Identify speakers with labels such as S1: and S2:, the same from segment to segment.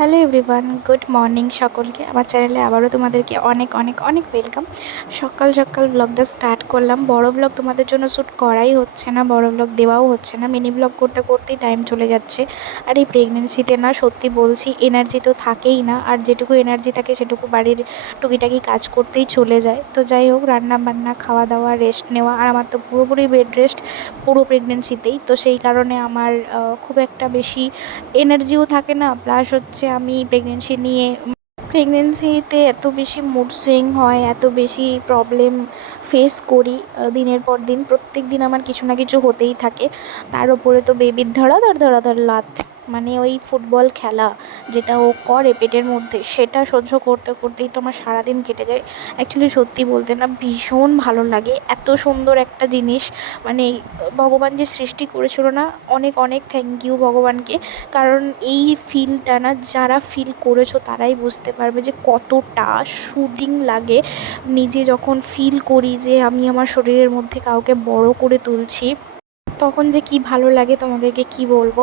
S1: Hello everyone, good morning সকলকে। আমার চ্যানেলে আবারও তোমাদেরকে অনেক অনেক অনেক ওয়েলকাম। সকাল সকাল ব্লগটা স্টার্ট করলাম। বড় ব্লগ তোমাদের জন্য শ্যুট করাই হচ্ছে না, বড় ব্লগ দেওয়াও হচ্ছে না। মিনি ব্লগ করতে, করতেই টাইম চলে যাচ্ছে। আর এই প্রেগনেন্সিতে না, সত্যি বলছি এনার্জি তো থাকেই না। আর যেটুকু এনার্জি থাকে, সেটুকু বাড়ির টুকিটাকি কাজ করতেই চলে যায়। তো যাই হোক রান্না বান্না খাওয়া দাওয়া রেস্ট নেওয়া, আর আমার তো পুরোপুরি বেড রেস্ট পুরো প্রেগনেন্সিতেই তো সেই কারণে আমার খুব একটা বেশি এনার্জিও থাকে না। প্লাস হচ্ছে আমি প্রেগনেন্সি নিয়ে প্রেগনেন্সিতে এত বেশি মুড সুইং হয়, এত বেশি প্রবলেম ফেস করি দিনের পর দিন। প্রত্যেক দিন আমার কিছু না কিছু হতেই থাকে। তার উপরে তো বেবির ধরাধর ধরাধর লাত মানে ওই ফুটবল খেলা যেটা ও করে পেটের মধ্যে, সেটা সহ্য করতে করতেই তো আমার সারাদিন কেটে যায়। অ্যাকচুয়ালি সত্যি বলতে না ভীষণ ভালো লাগে। এত সুন্দর একটা জিনিস। মানে ভগবান যে সৃষ্টি করেছিল না, অনেক অনেক থ্যাংক ইউ ভগবানকে। কারণ এই ফিলটা না, যারা ফিল করেছ তারাই বুঝতে পারবে যে কতটা শুটিং লাগে। নিজে যখন ফিল করি যে আমি আমার শরীরের মধ্যে কাউকে বড় করে তুলছি তখন যে কি ভালো লাগে তোমাদেরকে কি বলব?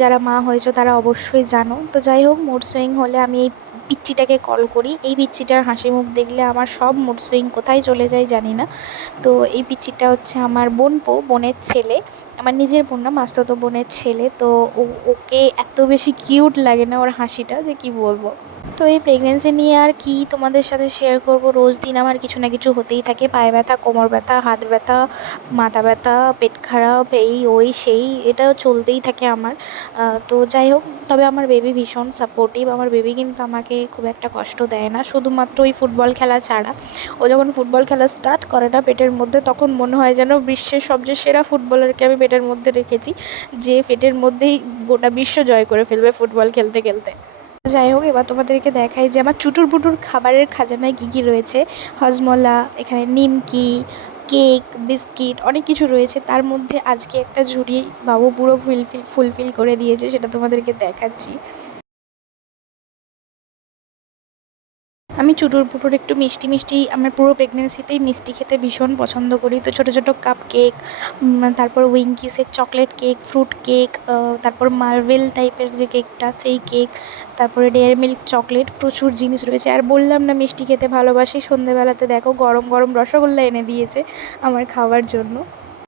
S1: যারা মা হয়েছো তারা অবশ্যই জানো। তো যাই হোক মুড সুইং হলে আমি এই পিচ্চিটাকে কল করি। এই পিচ্চিটার হাসি মুখ দেখলে আমার সব মুড সুইং কোথায় চলে যায় জানি না। তো এই পিচ্চিটা হচ্ছে আমার বোনপো বোনের ছেলে। আমার নিজের বোন না, মাস্ততো বোনের ছেলে। তো ওকে এত বেশি কিউট লাগে না ওর হাসিটা যে কি বলব? তো এই প্রেগনেন্সি নিয়ে আর কি তোমাদের সাথে শেয়ার করব? রোজ দিন আমার কিছু না কিছু হতেই থাকে। পায়ে ব্যথা, কোমর ব্যথা, হাত ব্যথা, মাথা ব্যথা, পেট খারাপ, এই, ওই, সেই এটাও চলতেই থাকে আমার। তো যাই হোক, তবে আমার বেবি ভীষণ সাপোর্টিভ আমার বেবি কিন্তু আমাকে খুব একটা কষ্ট দেয় না। শুধুমাত্র ওই ফুটবল খেলা ছাড়া। ও যখন ফুটবল খেলা স্টার্ট করে না পেটের মধ্যে, তখন মনে হয় যেন বিশ্বের সবচেয়ে সেরা ফুটবলারকে আমি পেটের মধ্যে রেখেছি। যে পেটের মধ্যেই গোটা বিশ্ব জয় করে ফেলবে ফুটবল খেলতে খেলতে। যাই হোক, এবার তোমাদেরকে দেখাই যে আমার চুটুর বুটুর খাবারের খাজানায় কী কী রয়েছে। হজমলা, এখানে নিমকি, কেক, বিস্কিট, অনেক কিছু রয়েছে। তার মধ্যে আজকে একটা ঝুড়ি বাবু পুরো ফুলফিল ফুলফিল করে দিয়েছে, সেটা তোমাদেরকে দেখাচ্ছি। আমি চুটুর পুটুর একটু মিষ্টি মিষ্টি, আমার পুরো প্রেগনেন্সিতেই মিষ্টি খেতে ভীষণ পছন্দ করি। তো ছোটো ছোটো কাপ কেক তারপর উইঙ্কিসের চকলেট কেক ফ্রুট কেক তারপর মার্বেল টাইপের যে কেকটা সেই কেক তারপরে ডেয়ারি মিল্ক চকলেট প্রচুর জিনিস রয়েছে। আর বললাম না মিষ্টি খেতে ভালোবাসি, সন্ধেবেলাতে দেখো গরম গরম রসগোল্লা এনে দিয়েছে আমার খাওয়ার জন্য।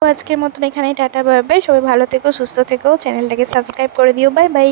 S1: তো আজকের মতন এখানেই, টাটা বাই বাই সবাই ভালো থেকো, সুস্থ থেকো, চ্যানেলটাকে সাবস্ক্রাইব করে দিও বাই বাই